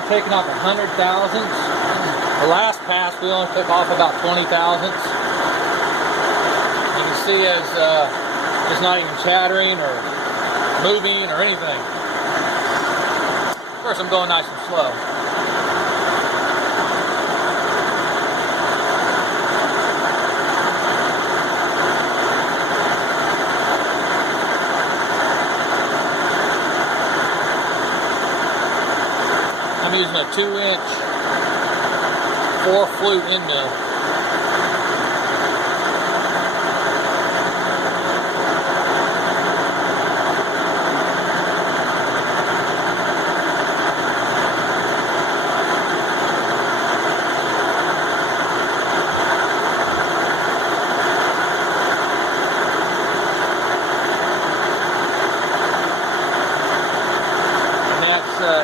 we're taking off 100 thousandths. The last pass we only took off about 20 thousandths. You can see as it's not even chattering or moving or anything. Of course, I'm going nice and slow. I'm using a 2-inch 4-flute end mill.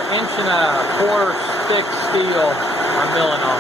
Inch and a quarter thick steel I'm milling on.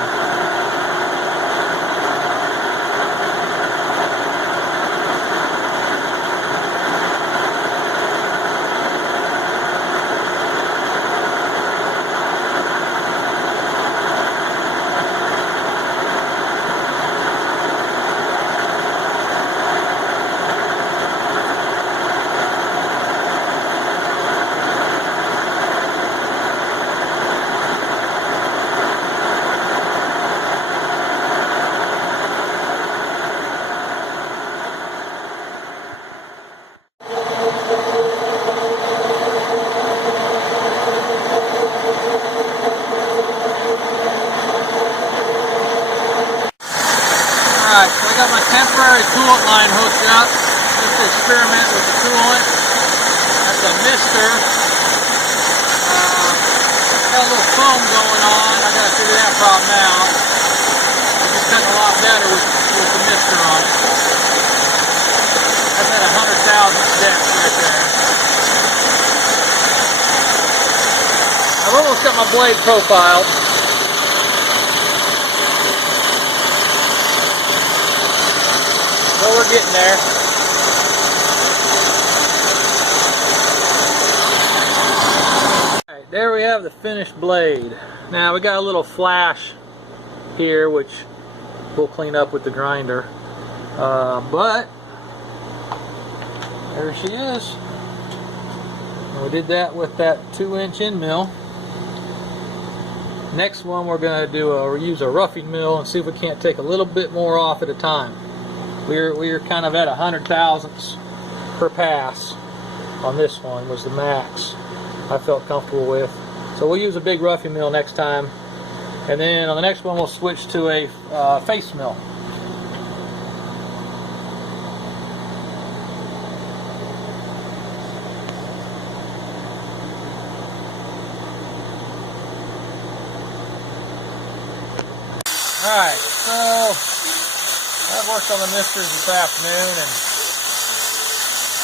Alright, so I got my temporary coolant line hooked up just to experiment with the coolant. That's a mister. Got a little foam going on. I gotta figure that problem out. It's just cutting a lot better with the mister on it. That's at 100 thousandths depth right there. I've almost got my blade profiled. So we're getting there. Alright, there we have the finished blade. Now we got a little flash here which we'll clean up with the grinder. But there she is. And we did that with that 2-inch end mill. Next one we're going to do use a roughing mill and see if we can't take a little bit more off at a time. We're kind of at 100 thousandths per pass on this one was the max I felt comfortable with. So we'll use a big roughing mill next time, and then on the next one we'll switch to a face mill. Alright, so I worked on the misters this afternoon and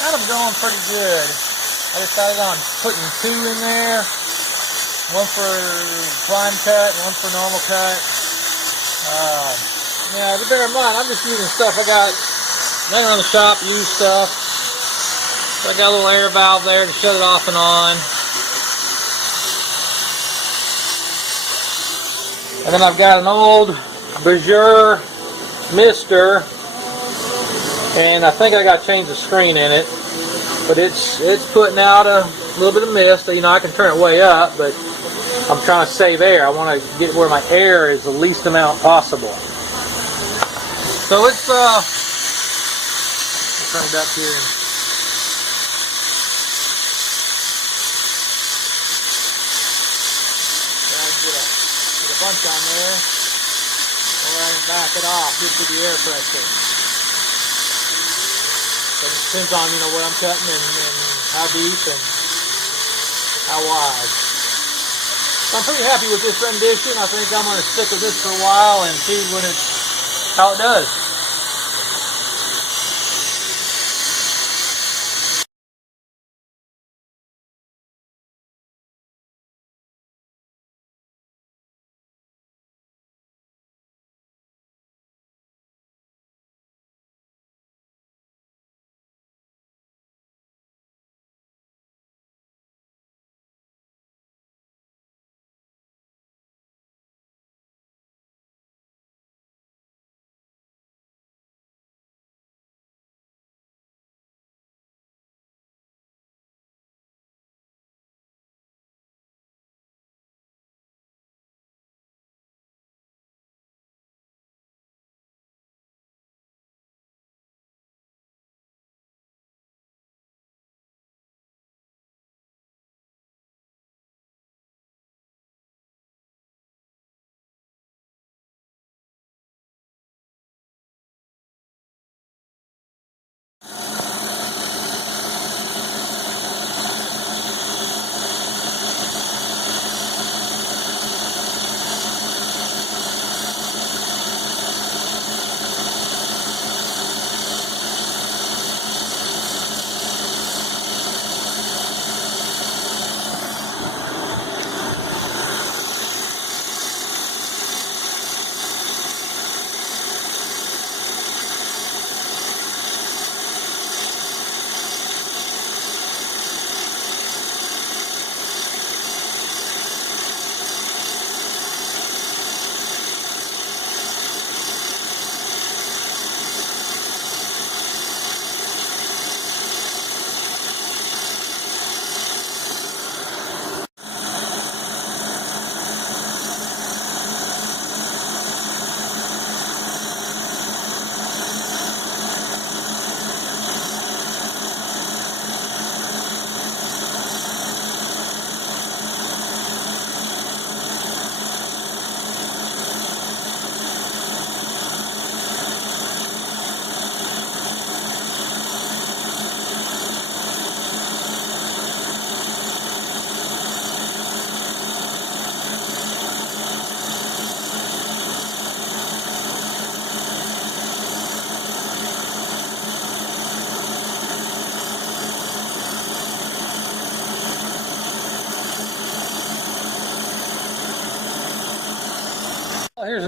got them going pretty good. I decided on putting 2 in there, one for prime cut and one for normal cut. Yeah, but bear in mind, I'm just using stuff I got laying around the shop, used stuff. So I got a little air valve there to shut it off and on. And then I've got an old Bajur mister, and I think I got to change the screen in it, but it's putting out a little bit of mist. You know, I can turn it way up, but I'm trying to save air. I want to get where my air is the least amount possible. So it's I'll turn it up here. Get a bunch on there. Or I can back it off just with the air pressure. But it depends on, you know, what I'm cutting and how deep and how wide. So I'm pretty happy with this rendition. I think I'm going to stick with this for a while and see how it does.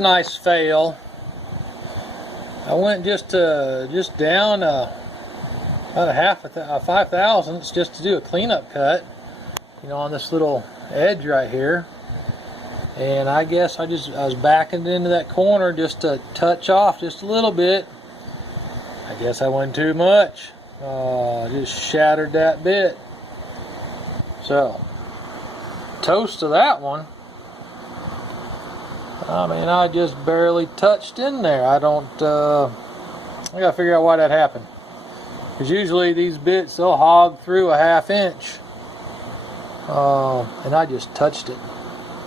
nice fail. I went just down about a 5/1000 just to do a cleanup cut, you know, on this little edge right here. And I guess I was backing into that corner just to touch off just a little bit. I guess I went too much. Just shattered that bit. So, toast to that one. I mean, I just barely touched in there. I gotta figure out why that happened. Because usually these bits, they'll hog through a 1/2 inch. And I just touched it.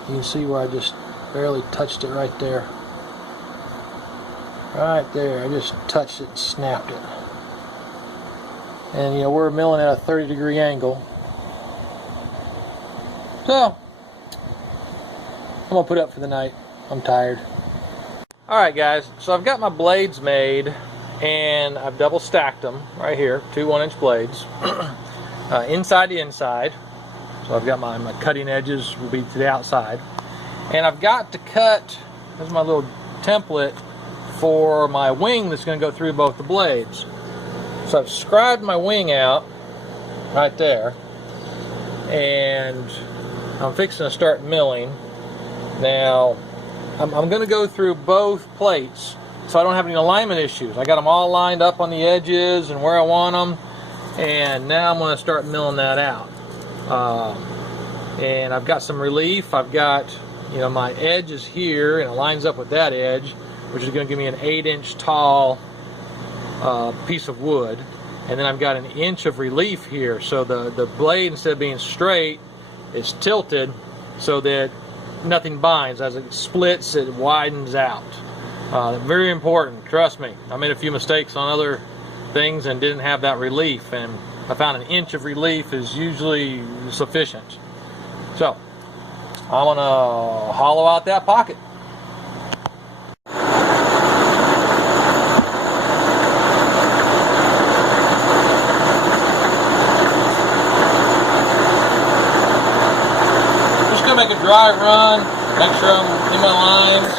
You can see where I just barely touched it right there. Right there, I just touched it and snapped it. And you know, we're milling at a 30-degree angle. So, I'm gonna put up for the night. I'm tired. Alright guys, so I've got my blades made and I've double stacked them right here, 2 1-inch blades, inside to inside. So I've got my cutting edges will be to the outside. And I've got to cut, this is my little template for my wing that's going to go through both the blades. So I've scribed my wing out right there. And I'm fixing to start milling. Now, I'm going to go through both plates so I don't have any alignment issues. I got them all lined up on the edges and where I want them. And now I'm going to start milling that out. And I've got some relief. I've got, you know, my edge is here and it lines up with that edge, which is going to give me an 8-inch tall piece of wood. And then I've got an inch of relief here, so the blade, instead of being straight, is tilted so that nothing binds. As it splits, it widens out. Very important, trust me. I made a few mistakes on other things and didn't have that relief, and I found an inch of relief is usually sufficient. So, I'm going to hollow out that pocket. Just going to make a dry run, make sure I'm in my lines.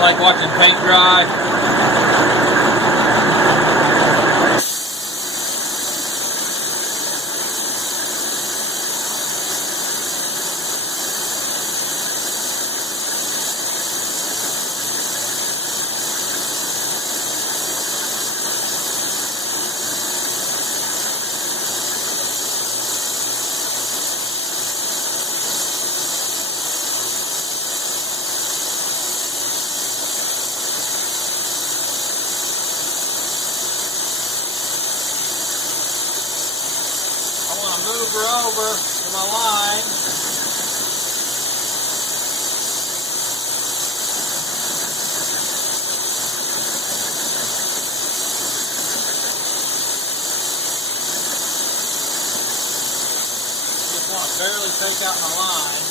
Like watching paint dry. Move her over to my line. Just want to barely take out my line.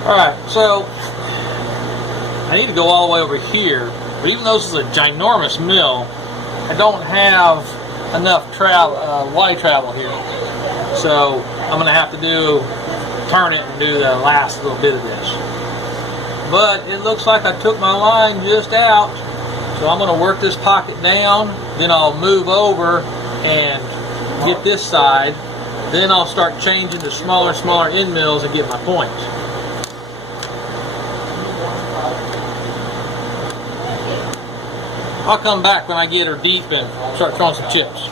Alright, so I need to go all the way over here, but even though this is a ginormous mill, I don't have enough Y travel here. So I'm going to have to turn it and do the last little bit of this. But it looks like I took my line just out, so I'm going to work this pocket down, then I'll move over and get this side, then I'll start changing to smaller and smaller end mills and get my points. I'll come back when I get her deep and start throwing some chips.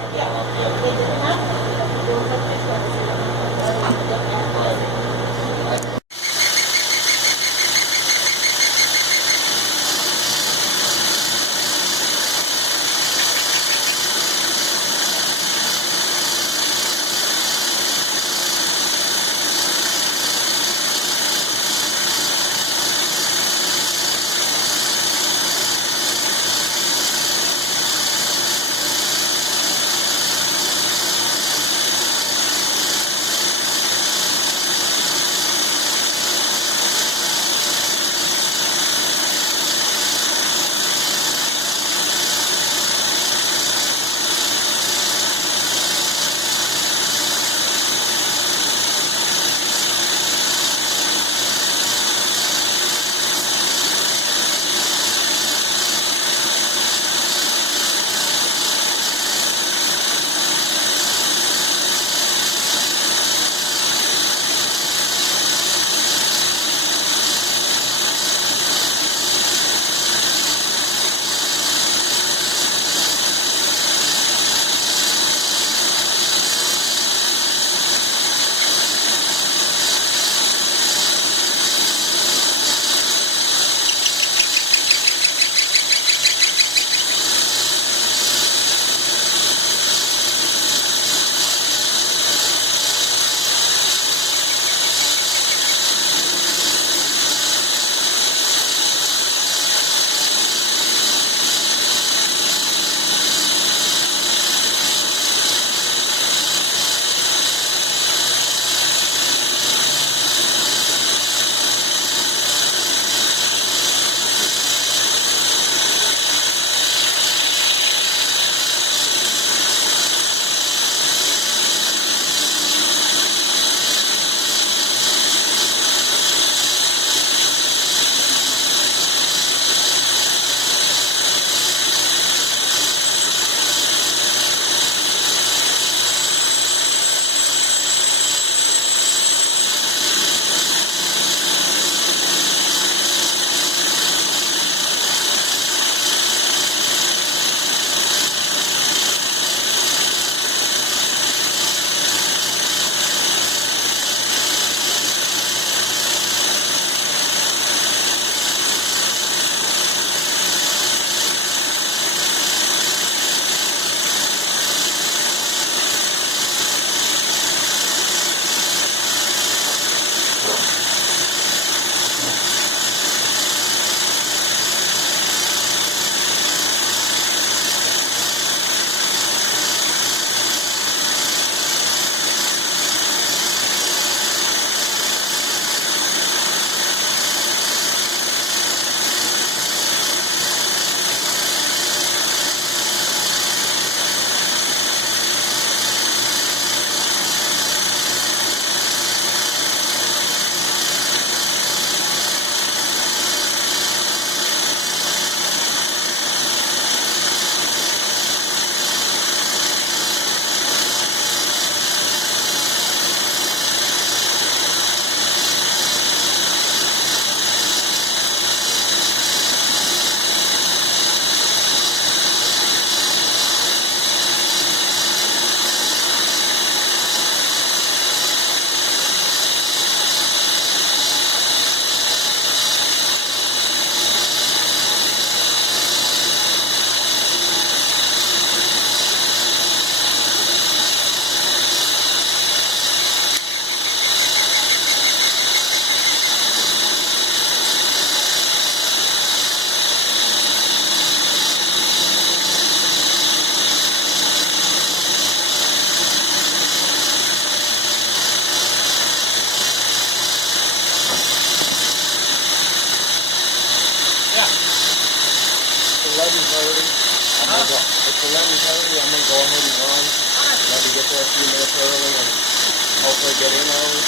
It's 11:30. I'm gonna go ahead and run. Maybe get there a few minutes early and hopefully get in early.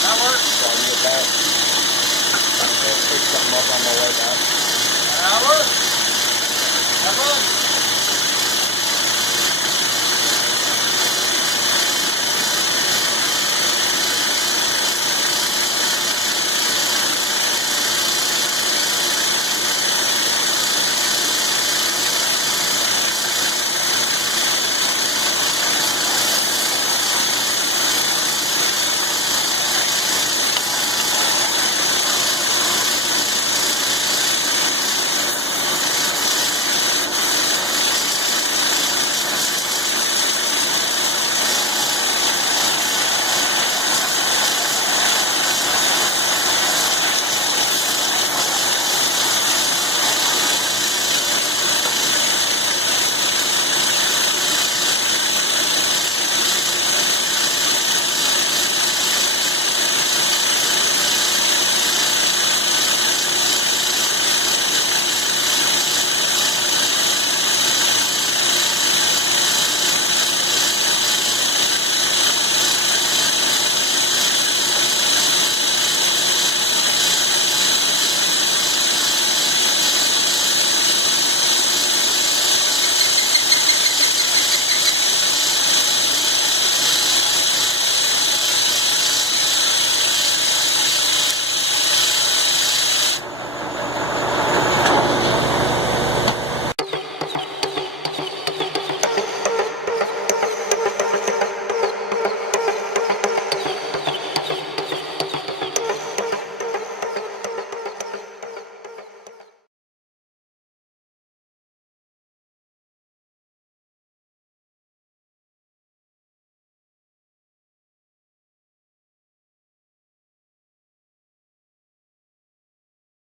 That works. So I'll get back. Pick something up on my way back. That works. That runs.